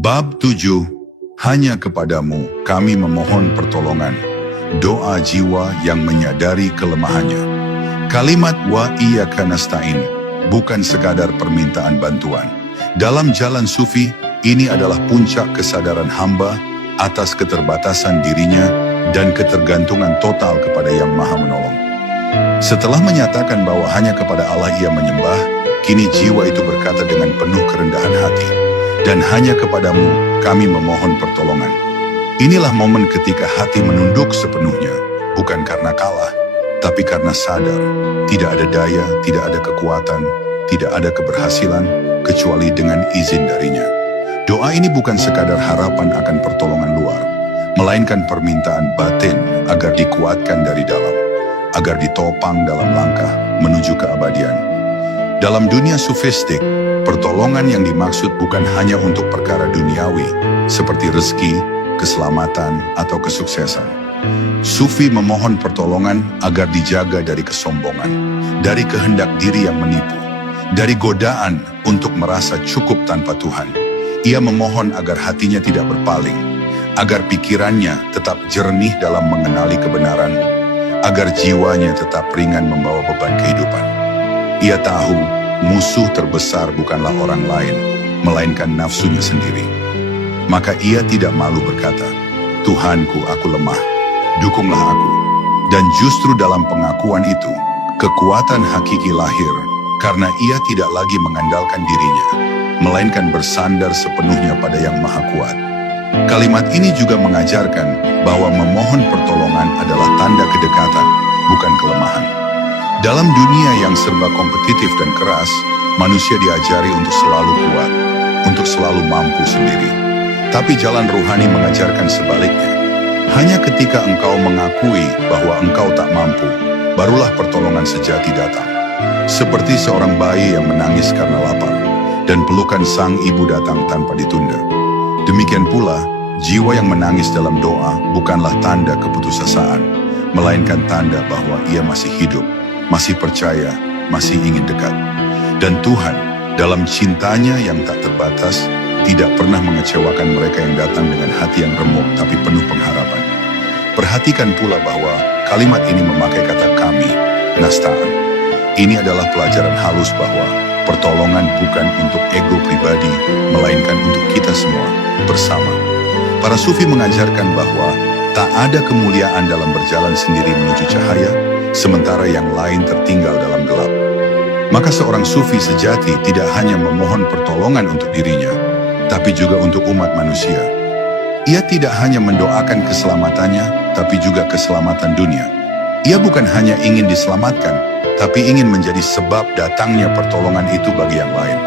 Bab 7. Hanya kepadamu kami memohon pertolongan. Doa jiwa yang menyadari kelemahannya. Kalimat wa iyyaka nasta'in bukan sekadar permintaan bantuan. Dalam jalan sufi, ini adalah puncak kesadaran hamba atas keterbatasan dirinya dan ketergantungan total kepada Yang Maha Menolong. Setelah menyatakan bahwa hanya kepada Allah ia menyembah, kini jiwa itu berkata dengan penuh kerendahan hati, dan hanya kepadamu kami memohon pertolongan. Inilah momen ketika hati menunduk sepenuhnya, bukan karena kalah, tapi karena sadar, tidak ada daya, tidak ada kekuatan, tidak ada keberhasilan, kecuali dengan izin darinya. Doa ini bukan sekadar harapan akan pertolongan luar, melainkan permintaan batin agar dikuatkan dari dalam, agar ditopang dalam langkah menuju keabadian. Dalam dunia sufistik, pertolongan yang dimaksud bukan hanya untuk perkara duniawi, seperti rezeki, keselamatan, atau kesuksesan. Sufi memohon pertolongan agar dijaga dari kesombongan, dari kehendak diri yang menipu, dari godaan untuk merasa cukup tanpa Tuhan. Ia memohon agar hatinya tidak berpaling, agar pikirannya tetap jernih dalam mengenali kebenaran, agar jiwanya tetap ringan membawa beban kehidupan. Ia tahu musuh terbesar bukanlah orang lain, melainkan nafsunya sendiri. Maka ia tidak malu berkata, Tuhanku, aku lemah, dukunglah aku. Dan justru dalam pengakuan itu, kekuatan hakiki lahir, karena ia tidak lagi mengandalkan dirinya, melainkan bersandar sepenuhnya pada Yang Maha Kuat. Kalimat ini juga mengajarkan bahwa memohon pertolongan adalah tanda kedekatan, bukan kelemahan. Dalam dunia yang serba kompetitif dan keras, manusia diajari untuk selalu kuat, untuk selalu mampu sendiri. Tapi jalan ruhani mengajarkan sebaliknya. Hanya ketika engkau mengakui bahwa engkau tak mampu, barulah pertolongan sejati datang. Seperti seorang bayi yang menangis karena lapar, dan pelukan sang ibu datang tanpa ditunda. Demikian pula, jiwa yang menangis dalam doa bukanlah tanda keputusasaan, melainkan tanda bahwa ia masih hidup, masih percaya, masih ingin dekat. Dan Tuhan, dalam cintanya yang tak terbatas, tidak pernah mengecewakan mereka yang datang dengan hati yang remuk tapi penuh pengharapan. Perhatikan pula bahwa kalimat ini memakai kata kami, nasta'an. Ini adalah pelajaran halus bahwa pertolongan bukan untuk ego pribadi, melainkan untuk kita semua, bersama. Para sufi mengajarkan bahwa tak ada kemuliaan dalam berjalan sendiri menuju cahaya, sementara yang lain tertinggal dalam gelap. Maka seorang sufi sejati tidak hanya memohon pertolongan untuk dirinya, tapi juga untuk umat manusia. Ia tidak hanya mendoakan keselamatannya, tapi juga keselamatan dunia. Ia bukan hanya ingin diselamatkan, tapi ingin menjadi sebab datangnya pertolongan itu bagi yang lain.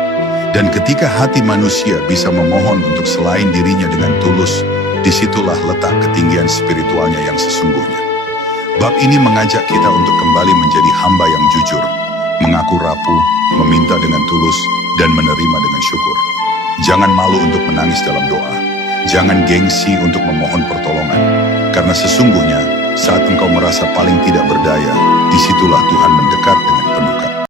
Dan ketika hati manusia bisa memohon untuk selain dirinya dengan tulus, disitulah letak ketinggian spiritualnya yang sesungguhnya. Bab ini mengajak kita untuk kembali menjadi hamba yang jujur, mengaku rapuh, meminta dengan tulus, dan menerima dengan syukur. Jangan malu untuk menangis dalam doa. Jangan gengsi untuk memohon pertolongan. Karena sesungguhnya, saat engkau merasa paling tidak berdaya, disitulah Tuhan mendekat dengan